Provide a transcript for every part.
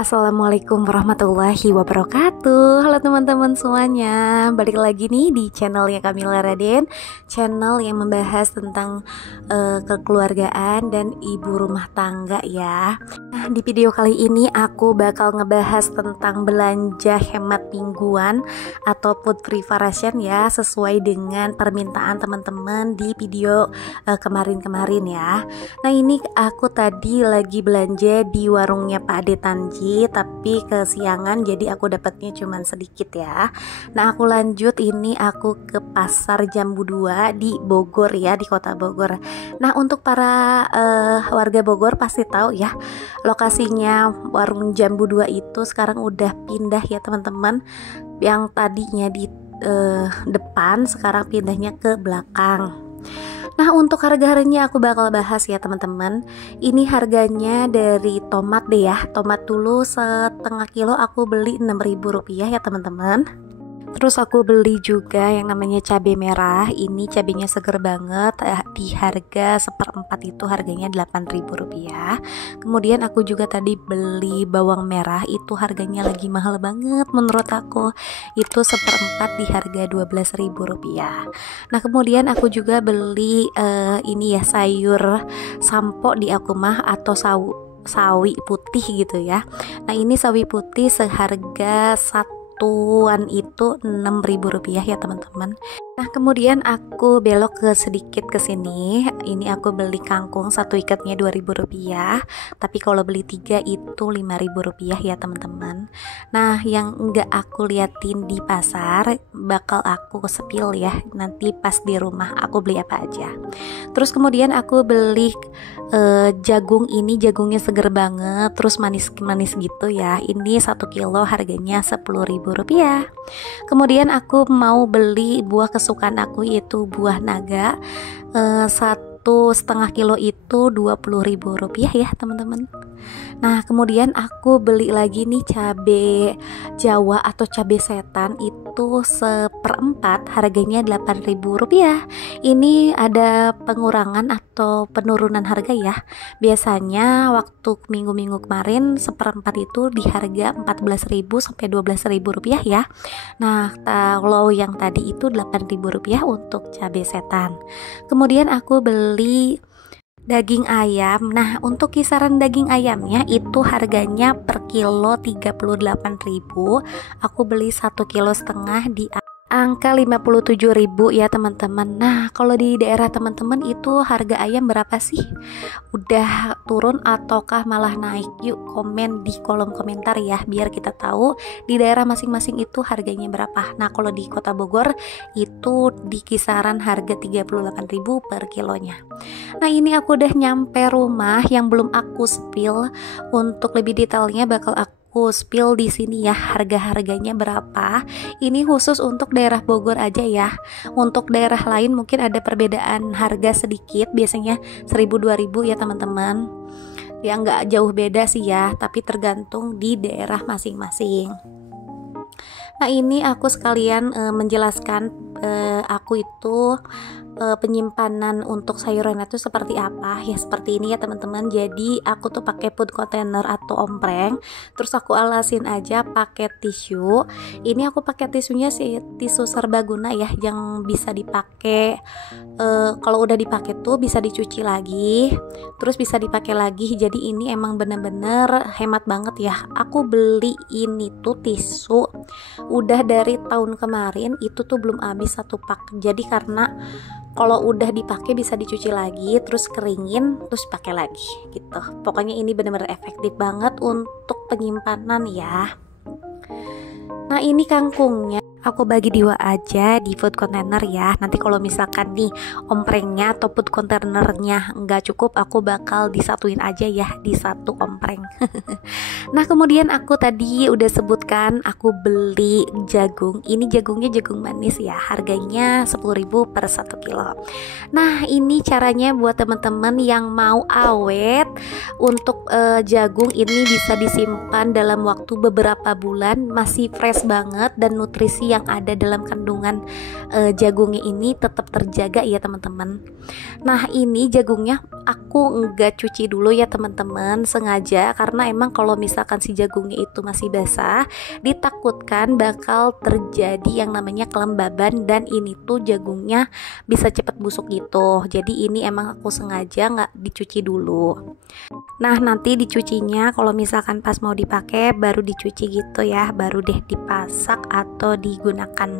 Assalamualaikum warahmatullahi wabarakatuh. Halo teman-teman semuanya, balik lagi nih di channelnya Kamila Raden, channel yang membahas tentang kekeluargaan dan ibu rumah tangga ya. Nah, di video kali ini aku bakal ngebahas tentang belanja hemat mingguan atau food preparation ya, sesuai dengan permintaan teman-teman di video kemarin-kemarin ya. Nah, ini aku tadi lagi belanja di warungnya Pak Ade Tanji, tapi kesiangan jadi aku dapatnya cuman sedikit ya. Nah, aku lanjut, ini aku ke pasar Jambu 2 di Bogor ya, di kota Bogor. Nah, untuk para warga Bogor pasti tahu ya, lokasinya warung Jambu 2 itu sekarang udah pindah ya teman-teman. Yang tadinya di depan sekarang pindahnya ke belakang. Nah, untuk harga-harganya aku bakal bahas ya teman-teman. Ini harganya dari tomat deh ya. Tomat dulu setengah kilo aku beli Rp6.000 ya teman-teman. Terus aku beli juga yang namanya cabai merah. Ini cabainya seger banget, di harga seperempat itu harganya Rp8.000. Kemudian aku juga tadi beli bawang merah, itu harganya lagi mahal banget menurut aku. Itu seperempat di harga Rp12.000. Nah, kemudian aku juga beli ini ya, sayur sampo di aku mah atau sawi putih gitu ya. Nah, ini sawi putih seharga satuan itu Rp6.000 ya teman-teman. Nah, kemudian aku belok sedikit ke sini. Ini aku beli kangkung, satu ikatnya Rp2.000, tapi kalau beli 3 itu Rp5.000 ya teman-teman. Nah, yang enggak aku liatin di pasar bakal aku spill ya nanti pas di rumah aku beli apa aja. Terus kemudian aku beli jagung, ini jagungnya seger banget, terus manis-manis gitu ya. Ini 1 kilo harganya Rp10.000. Kemudian aku mau beli buah kesukaan aku, yaitu buah naga. 1,5 kilo itu Rp20.000 ya teman-teman. Nah, kemudian aku beli lagi nih cabai Jawa atau cabai setan, itu seperempat harganya Rp8.000. Ini ada pengurangan atau penurunan harga ya. Biasanya waktu minggu-minggu kemarin seperempat itu di harga Rp14.000 sampai Rp12.000 ya. Nah, kalau yang tadi itu Rp8.000 untuk cabai setan. Kemudian aku beli daging ayam. Nah, untuk kisaran daging ayamnya itu harganya per kilo Rp38.000. Aku beli 1,5 kilo di angka Rp57.000 ya teman-teman. Nah, kalau di daerah teman-teman itu harga ayam berapa sih? Udah turun ataukah malah naik? Yuk komen di kolom komentar ya, biar kita tahu di daerah masing-masing itu harganya berapa. Nah, kalau di kota Bogor itu di kisaran harga Rp38.000 per kilonya. Nah, ini aku udah nyampe rumah. Yang belum aku spill untuk lebih detailnya bakal aku spill di sini ya, harga-harganya berapa. Ini khusus untuk daerah Bogor aja ya. Untuk daerah lain mungkin ada perbedaan harga sedikit, biasanya 1.000-2.000 ya teman-teman. Ya nggak jauh beda sih ya, tapi tergantung di daerah masing-masing. Nah, ini aku sekalian menjelaskan aku itu penyimpanan untuk sayuran itu seperti apa ya, seperti ini ya teman-teman. Jadi aku tuh pakai food container atau ompreng, terus aku alasin aja pakai tisu. Ini aku pakai tisunya sih tisu serbaguna ya, yang bisa dipakai kalau udah dipakai tuh bisa dicuci lagi, terus bisa dipakai lagi. Jadi ini emang bener-bener hemat banget ya. Aku beli ini tuh tisu udah dari tahun kemarin, itu tuh belum habis 1 pak. Jadi karena kalau udah dipakai bisa dicuci lagi, terus keringin, terus pakai lagi gitu. Pokoknya ini benar-benar efektif banget untuk penyimpanan ya. Nah, ini kangkungnya aku bagi 2 aja di food container ya. Nanti kalau misalkan nih omprengnya atau food containernya nggak cukup, aku bakal disatuin aja ya di 1 ompreng. Nah, kemudian aku tadi udah sebutkan aku beli jagung. Ini jagungnya jagung manis ya, harganya Rp10.000 per 1 kilo. Nah, ini caranya buat teman-teman yang mau awet. Untuk jagung ini bisa disimpan dalam waktu beberapa bulan, masih fresh banget dan nutrisi nutrisi yang ada dalam kandungan jagungnya ini tetap terjaga ya teman-teman. Nah ini jagungnya aku enggak cuci dulu ya teman-teman, sengaja karena emang kalau misalkan si jagungnya itu masih basah ditakutkan bakal terjadi yang namanya kelembaban, dan ini tuh jagungnya bisa cepat busuk gitu. Jadi ini emang aku sengaja nggak dicuci dulu. Nah nanti dicucinya kalau misalkan pas mau dipakai baru dicuci gitu ya, baru deh dipasak atau digunakan.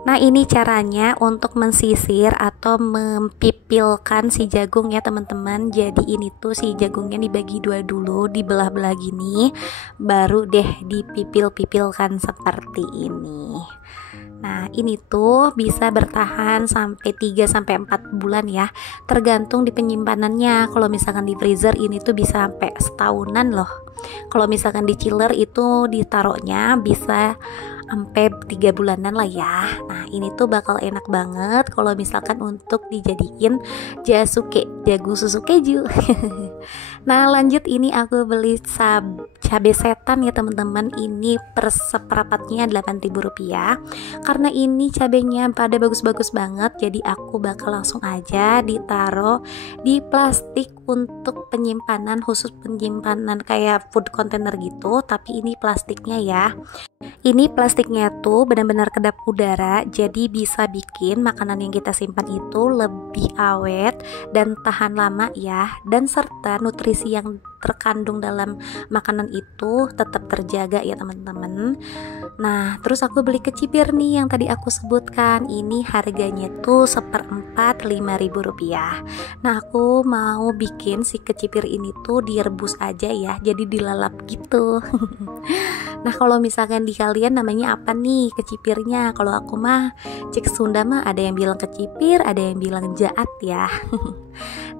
Nah ini caranya untuk mensisir atau mempipilkan si jagung ya teman-teman. Jadi ini tuh si jagungnya dibagi dua dulu, dibelah-belah gini, baru deh dipipil-pipilkan seperti ini. Nah ini tuh bisa bertahan sampai 3-4 bulan ya, tergantung di penyimpanannya. Kalau misalkan di freezer ini tuh bisa sampai setahunan loh. Kalau misalkan di chiller itu ditaruhnya bisa sampai 3 bulanan lah ya. Nah ini tuh bakal enak banget kalau misalkan untuk dijadiin jasuke, jagung susu keju. Nah lanjut, ini aku beli cabai setan ya teman-teman. Ini per seperempatnya Rp8.000. Karena ini cabenya pada bagus-bagus banget, jadi aku bakal langsung aja ditaruh di plastik untuk penyimpanan, khusus penyimpanan kayak food container gitu, tapi ini plastiknya ya. Ini plastiknya tuh benar-benar kedap udara, jadi bisa bikin makanan yang kita simpan itu lebih awet dan tahan lama ya, dan serta nutrisi yang terkandung dalam makanan itu tetap terjaga ya teman-teman. Nah terus aku beli kecipir nih yang tadi aku sebutkan, ini harganya tuh seperempat Rp5.000. Nah aku mau bikin si kecipir ini tuh direbus aja ya, jadi dilalap gitu. Nah kalau misalkan di kalian namanya apa nih kecipirnya? Kalau aku mah cek Sunda mah ada yang bilang kecipir, ada yang bilang jaat ya.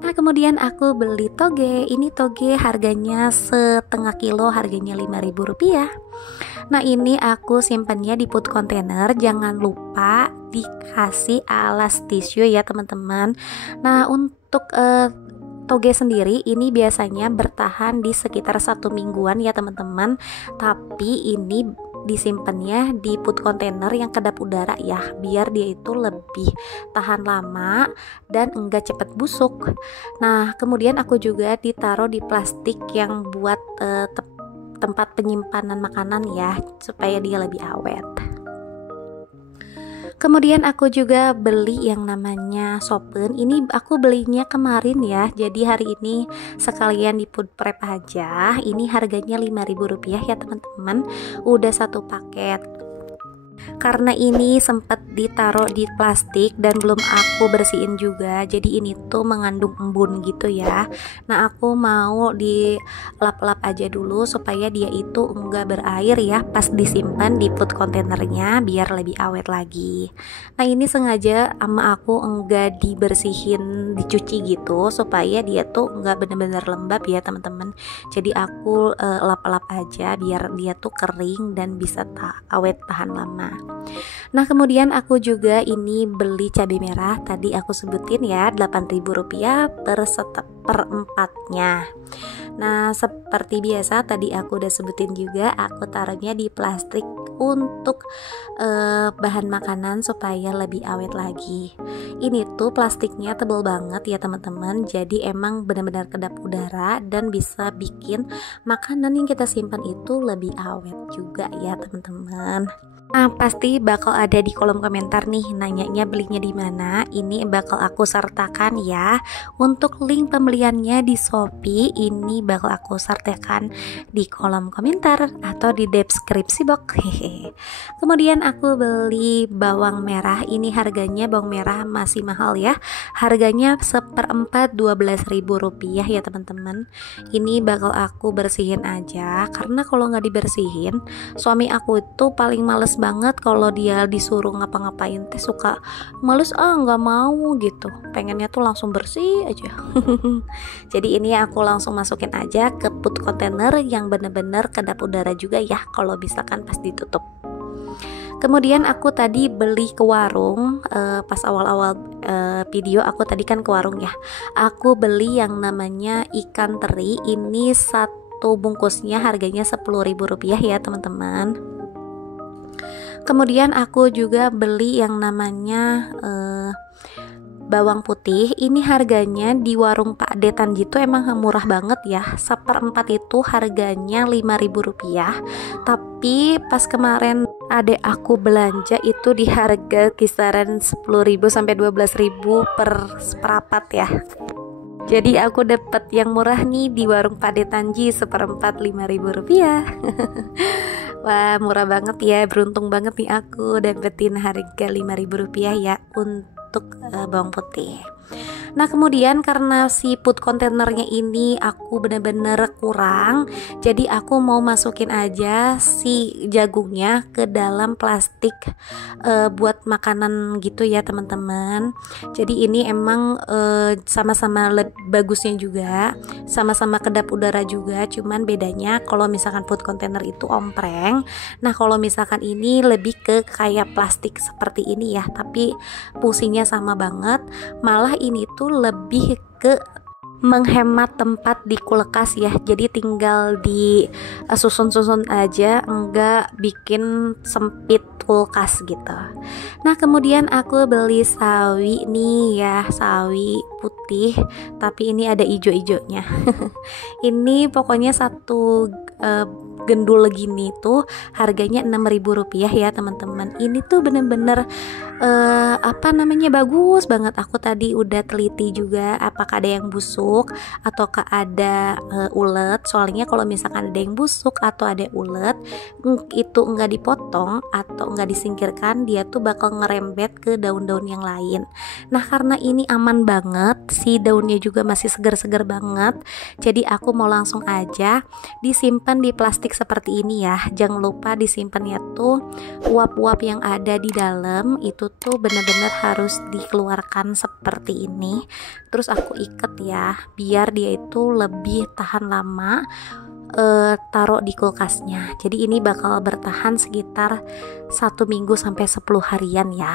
Nah kemudian aku beli toge. Ini toge harganya setengah kilo, harganya Rp5.000. Nah ini aku simpannya di food container. Jangan lupa dikasih alas tisu ya teman-teman. Nah untuk toge sendiri ini biasanya bertahan di sekitar 1 mingguan ya teman-teman, tapi ini disimpannya di food container yang kedap udara ya, biar dia itu lebih tahan lama dan enggak cepat busuk. Nah kemudian aku juga ditaruh di plastik yang buat tempat penyimpanan makanan ya, supaya dia lebih awet. Kemudian aku juga beli yang namanya sopen. Ini aku belinya kemarin ya, jadi hari ini sekalian di food prep aja. Ini harganya Rp5.000 ya teman-teman, udah 1 paket. Karena ini sempat ditaruh di plastik dan belum aku bersihin juga, jadi ini tuh mengandung embun gitu ya. Nah aku mau dilap-lap aja dulu supaya dia itu enggak berair ya pas disimpan di food containernya, biar lebih awet lagi. Nah ini sengaja sama aku enggak dibersihin, dicuci gitu, supaya dia tuh enggak bener-bener lembab ya teman-teman. Jadi aku lap-lap aja biar dia tuh kering dan bisa awet tahan lama. Nah kemudian aku juga ini beli cabai merah, tadi aku sebutin ya Rp8.000 per empatnya. Nah seperti biasa tadi aku udah sebutin juga, aku taruhnya di plastik untuk bahan makanan supaya lebih awet lagi. Ini tuh plastiknya tebal banget ya teman-teman, jadi emang benar-benar kedap udara dan bisa bikin makanan yang kita simpan itu lebih awet juga ya teman-teman. Nah, pasti bakal ada di kolom komentar nih nanyanya belinya di mana. Ini bakal aku sertakan ya. Untuk link pembeliannya di Shopee ini bakal aku sertakan di kolom komentar atau di deskripsi box. Kemudian aku beli bawang merah. Ini harganya bawang merah masih mahal ya. Harganya seperempat Rp12.000 ya teman-teman. Ini bakal aku bersihin aja, karena kalau nggak dibersihin suami aku itu paling males banget kalau dia disuruh ngapa-ngapain teh, suka males, nggak mau gitu, pengennya tuh langsung bersih aja. Jadi ini aku langsung masukin aja ke food container yang bener-bener kedap udara juga ya kalau misalkan pas ditutup. Kemudian aku tadi beli ke warung, pas awal-awal video aku tadi kan ke warung ya, aku beli yang namanya ikan teri. Ini satu bungkusnya harganya Rp10.000 ya teman-teman. Kemudian aku juga beli yang namanya bawang putih. Ini harganya di warung Pak De Tanji itu emang murah banget ya. Seperempat itu harganya Rp5.000. Tapi pas kemarin adek aku belanja itu di harga kisaran 10.000 sampai 12.000 per seperapat ya. Jadi aku dapat yang murah nih di warung Pak De Tanji, seperempat Rp5.000. Wah, murah banget ya, beruntung banget nih aku dapetin harga Rp5.000 ya untuk bawang putih. Nah, kemudian karena si food containernya ini aku bener-bener kurang, jadi aku mau masukin aja si jagungnya ke dalam plastik buat makanan gitu ya teman-teman. Jadi ini emang sama-sama bagusnya juga, sama-sama kedap udara juga, cuman bedanya kalau misalkan food container itu ompreng, nah kalau misalkan ini lebih ke kayak plastik seperti ini ya, tapi fungsinya sama banget. Malah ini tuh lebih ke menghemat tempat di kulkas ya, jadi tinggal di susun-susun aja, enggak bikin sempit kulkas gitu. Nah, kemudian aku beli sawi nih ya, sawi putih tapi ini ada ijo-ijonya. Ini pokoknya satu gendul gini tuh harganya Rp6.000 ya teman-teman. Ini tuh bener-bener bagus banget. Aku tadi udah teliti juga apakah ada yang busuk ataukah ada ulet. Soalnya kalau misalkan ada yang busuk atau ada ulet itu enggak dipotong atau enggak disingkirkan, dia tuh bakal ngerembet ke daun-daun yang lain. Nah, karena ini aman banget, si daunnya juga masih segar-segar banget, jadi aku mau langsung aja disimpan di plastik seperti ini ya. Jangan lupa disimpannya tuh uap-uap yang ada di dalam itu tuh benar-benar harus dikeluarkan seperti ini. Terus aku ikat ya biar dia itu lebih tahan lama taruh di kulkasnya. Jadi ini bakal bertahan sekitar 1 minggu sampai 10 harian ya.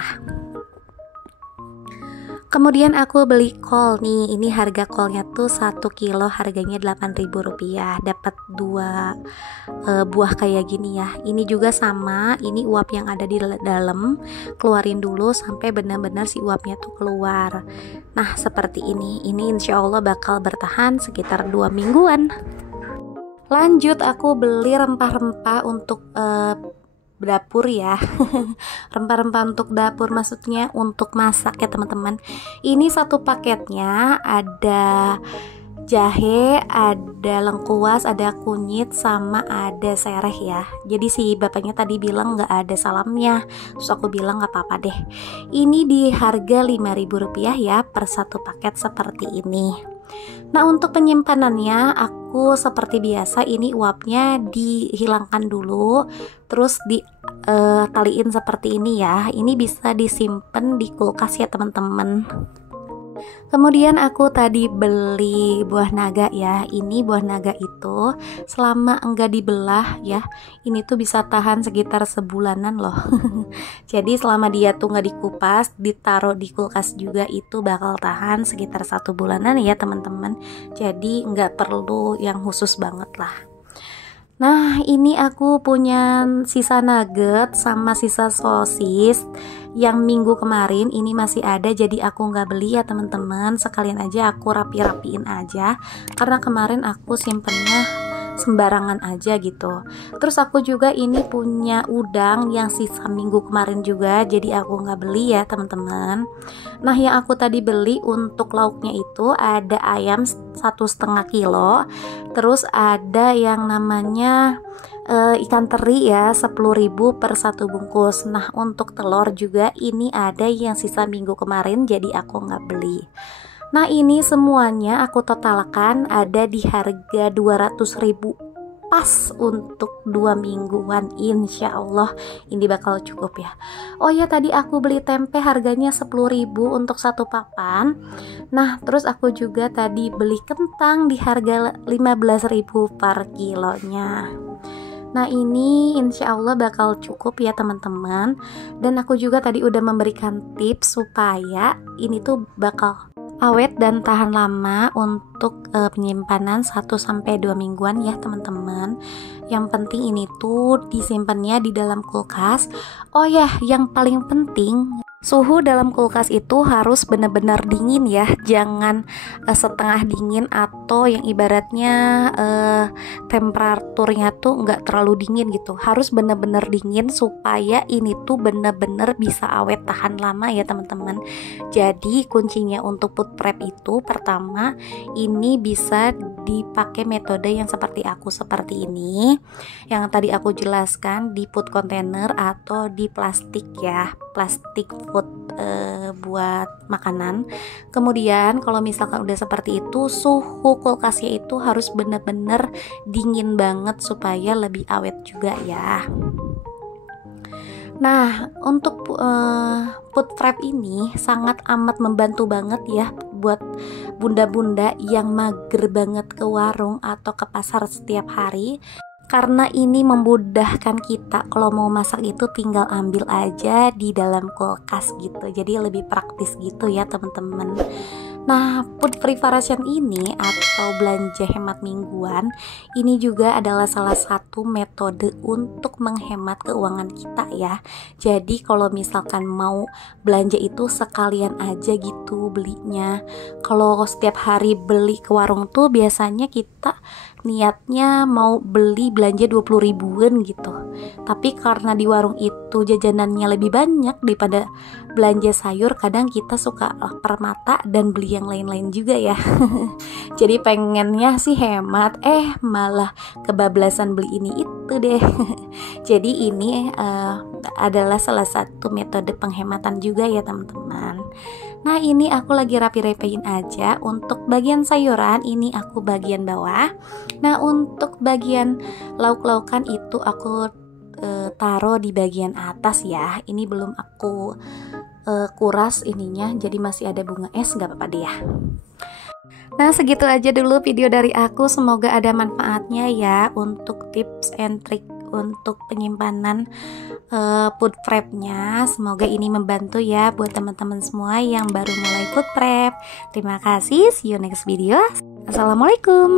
Kemudian aku beli kol nih. Ini harga kolnya tuh 1 kilo harganya Rp8.000. Dapat 2 buah kayak gini ya. Ini juga sama, ini uap yang ada di dalam keluarin dulu sampai benar-benar si uapnya tuh keluar. Nah, seperti ini. Ini insya Allah bakal bertahan sekitar 2 mingguan. Lanjut, aku beli rempah-rempah untuk dapur ya. Rempah-rempah untuk dapur, maksudnya untuk masak ya teman-teman. Ini satu paketnya ada jahe, ada lengkuas, ada kunyit, sama ada sereh ya. Jadi si bapaknya tadi bilang nggak ada salamnya, terus aku bilang nggak apa-apa deh. Ini di harga Rp5.000 ya per satu paket seperti ini. Nah, untuk penyimpanannya aku seperti biasa, ini uapnya dihilangkan dulu, terus ditaliin seperti ini ya. Ini bisa disimpan di kulkas ya teman-teman. Kemudian aku tadi beli buah naga ya. Ini buah naga itu selama enggak dibelah ya, ini tuh bisa tahan sekitar sebulanan loh. Jadi selama dia tuh nggak dikupas, ditaruh di kulkas juga itu bakal tahan sekitar 1 bulanan ya teman-teman. Jadi nggak perlu yang khusus banget lah. Nah, ini aku punya sisa nugget sama sisa sosis yang minggu kemarin, ini masih ada, jadi aku nggak beli ya teman-teman. Sekalian aja aku rapi-rapiin aja, karena kemarin aku simpennya sembarangan aja gitu. Terus aku juga ini punya udang yang sisa minggu kemarin juga, jadi aku nggak beli ya teman-teman. Nah, yang aku tadi beli untuk lauknya itu ada ayam 1,5 kilo, terus ada yang namanya ikan teri ya 10.000 per 1 bungkus. Nah, untuk telur juga ini ada yang sisa minggu kemarin, jadi aku nggak beli. Nah, ini semuanya aku totalkan ada di harga 200.000 pas untuk 2 mingguan. Insya Allah ini bakal cukup ya. Oh ya, tadi aku beli tempe harganya 10.000 untuk 1 papan. Nah, terus aku juga tadi beli kentang di harga 15.000 per kilonya. Nah, ini insya Allah bakal cukup ya teman-teman. Dan aku juga tadi udah memberikan tips supaya ini tuh bakal awet dan tahan lama untuk penyimpanan 1-2 mingguan ya teman-teman. Yang penting ini tuh disimpannya di dalam kulkas. Oh ya, yang paling penting suhu dalam kulkas itu harus benar-benar dingin ya, jangan setengah dingin atau yang ibaratnya temperaturnya tuh nggak terlalu dingin gitu. Harus benar-benar dingin supaya ini tuh benar-benar bisa awet tahan lama ya teman-teman. Jadi kuncinya untuk food prep itu pertama ini bisa dipakai metode yang seperti aku seperti ini, yang tadi aku jelaskan di food container atau di plastik ya, plastik food buat makanan. Kemudian kalau misalkan udah seperti itu, suhu kulkasnya itu harus benar-benar dingin banget supaya lebih awet juga ya. Nah, untuk food prep ini sangat amat membantu banget ya buat bunda-bunda yang mager banget ke warung atau ke pasar setiap hari. Karena ini memudahkan kita, kalau mau masak itu tinggal ambil aja di dalam kulkas gitu. Jadi lebih praktis gitu ya teman-teman. Nah, food preparation ini atau belanja hemat mingguan ini juga adalah salah satu metode untuk menghemat keuangan kita ya. Jadi kalau misalkan mau belanja itu sekalian aja gitu belinya. Kalau setiap hari beli ke warung tuh biasanya kita niatnya mau beli belanja 20 ribuan gitu, tapi karena di warung itu jajanannya lebih banyak daripada belanja sayur, kadang kita suka lapar mata dan beli yang lain-lain juga ya. Jadi pengennya sih hemat, malah kebablasan beli ini itu deh. Jadi ini adalah salah satu metode penghematan juga ya teman-teman. Nah, ini aku lagi rapi-rapiin aja. Untuk bagian sayuran ini aku bagian bawah. Nah, untuk bagian lauk-laukan itu aku taruh di bagian atas ya. Ini belum aku kuras ininya, jadi masih ada bunga es, gak apa-apa deh ya. Nah, segitu aja dulu video dari aku. Semoga ada manfaatnya ya untuk tips and trick untuk penyimpanan food prepnya. Semoga ini membantu ya buat teman-teman semua yang baru mulai food prep. Terima kasih, see you next video. Assalamualaikum.